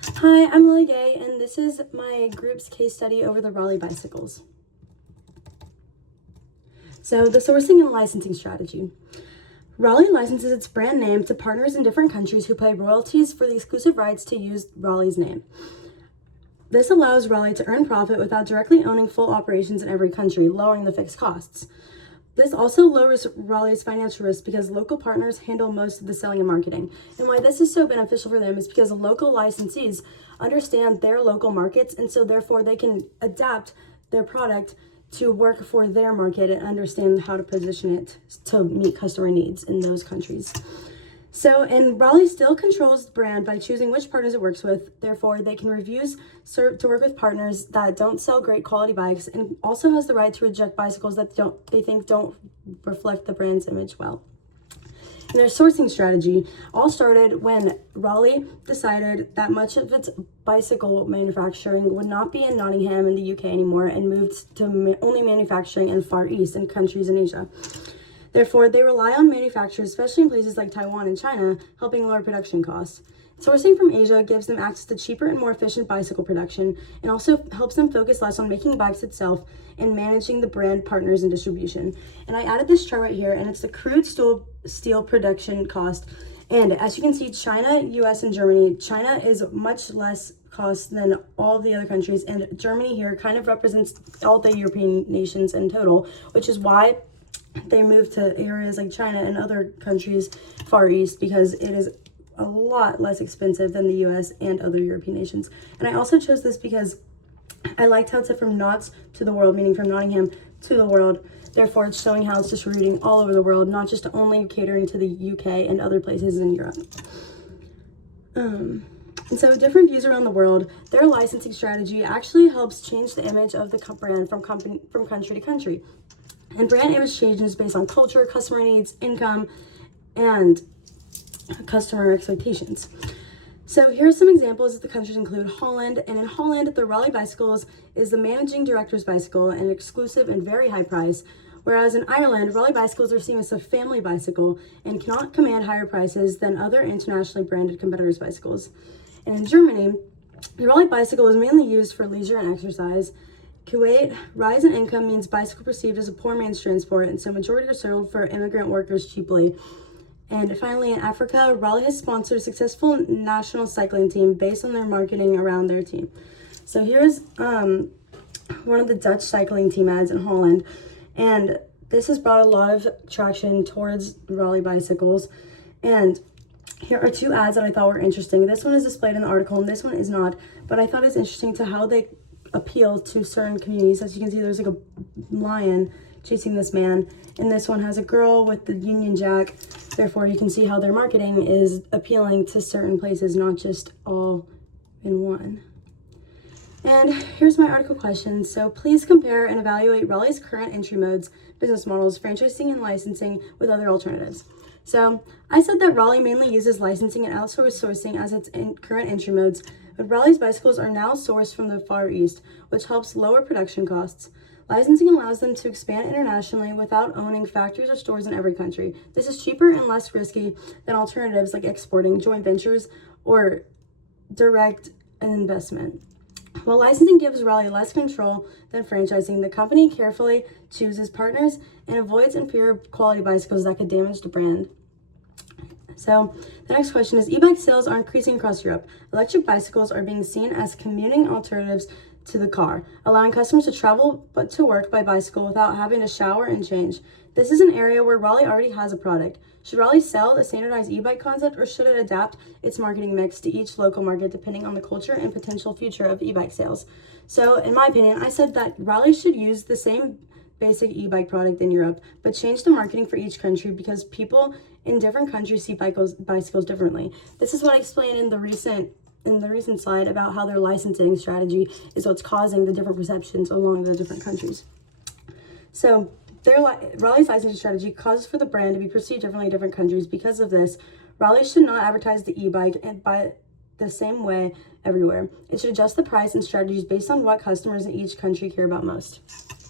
Hi, I'm Lily Gay, and this is my group's case study over the Raleigh bicycles. So, the sourcing and licensing strategy. Raleigh licenses its brand name to partners in different countries who pay royalties for the exclusive rights to use Raleigh's name. This allows Raleigh to earn profit without directly owning full operations in every country, lowering the fixed costs. This also lowers Raleigh's financial risk because local partners handle most of the selling and marketing. And why this is so beneficial for them is because local licensees understand their local markets, and so therefore they can adapt their product to work for their market and understand how to position it to meet customer needs in those countries. And Raleigh still controls the brand by choosing which partners it works with. Therefore, they can refuse to work with partners that don't sell great quality bikes, and also has the right to reject bicycles that they think don't reflect the brand's image well. And their sourcing strategy all started when Raleigh decided that much of its bicycle manufacturing would not be in Nottingham in the UK anymore, and moved to only manufacturing in Far East and countries in Asia. Therefore, they rely on manufacturers, especially in places like Taiwan and China, helping lower production costs. Sourcing from Asia gives them access to cheaper and more efficient bicycle production, and also helps them focus less on making bikes itself and managing the brand partners and distribution. And I added this chart right here, and it's the crude steel production cost. And as you can see, China, US, and Germany, China is much less cost than all the other countries, and Germany here kind of represents all the European nations in total, which is why they moved to areas like China and other countries Far East, because it is a lot less expensive than the US and other European nations. And I also chose this because I liked how it said from Notts to the world, meaning from Nottingham to the world. Therefore, it's showing how it's distributing all over the world, not just only catering to the UK and other places in Europe. And so different views around the world, their licensing strategy actually helps change the image of the brand from country to country. And brand image changes based on culture, customer needs, income, and customer expectations. So here's some examples of the countries include Holland. And in Holland, the Raleigh bicycles is the managing director's bicycle, an exclusive and very high price. Whereas in Ireland, Raleigh bicycles are seen as a family bicycle and cannot command higher prices than other internationally branded competitors' bicycles. And in Germany, the Raleigh bicycle is mainly used for leisure and exercise. Kuwait, rise in income means bicycle perceived as a poor man's transport, and so majority are sold for immigrant workers cheaply. And finally, in Africa, Raleigh has sponsored a successful national cycling team based on their marketing around their team. So here's one of the Dutch cycling team ads in Holland, and this has brought a lot of traction towards Raleigh bicycles. And here are two ads that I thought were interesting. This one is displayed in the article, and this one is not, but I thought it's interesting to how they appeal to certain communities. As you can see, there's like a lion chasing this man, and this one has a girl with the Union Jack. Therefore, you can see how their marketing is appealing to certain places, not just all in one. And here's my article question. So please compare and evaluate Raleigh's current entry modes, business models, franchising, and licensing with other alternatives. So I said that Raleigh mainly uses licensing and outsourced sourcing as its current entry modes, but Raleigh's bicycles are now sourced from the Far East, which helps lower production costs. Licensing allows them to expand internationally without owning factories or stores in every country. This is cheaper and less risky than alternatives like exporting, joint ventures, or direct investment. While licensing gives Raleigh less control than franchising, the company carefully chooses partners and avoids inferior quality bicycles that could damage the brand. So the next question is, e-bike sales are increasing across Europe. Electric bicycles are being seen as commuting alternatives to the car, allowing customers to travel to work by bicycle without having to shower and change. This is an area where Raleigh already has a product. Should Raleigh sell a standardized e-bike concept, or should it adapt its marketing mix to each local market depending on the culture and potential future of e-bike sales? So in my opinion, I said that Raleigh should use the same basic e-bike product in Europe, but change the marketing for each country because people in different countries see bicycles differently. This is what I explained in the recent slide about how their licensing strategy is what's causing the different perceptions along the different countries. So Raleigh's licensing strategy causes for the brand to be perceived differently in different countries. Because of this, Raleigh should not advertise the e-bike and by the same way everywhere. It should adjust the price and strategies based on what customers in each country care about most.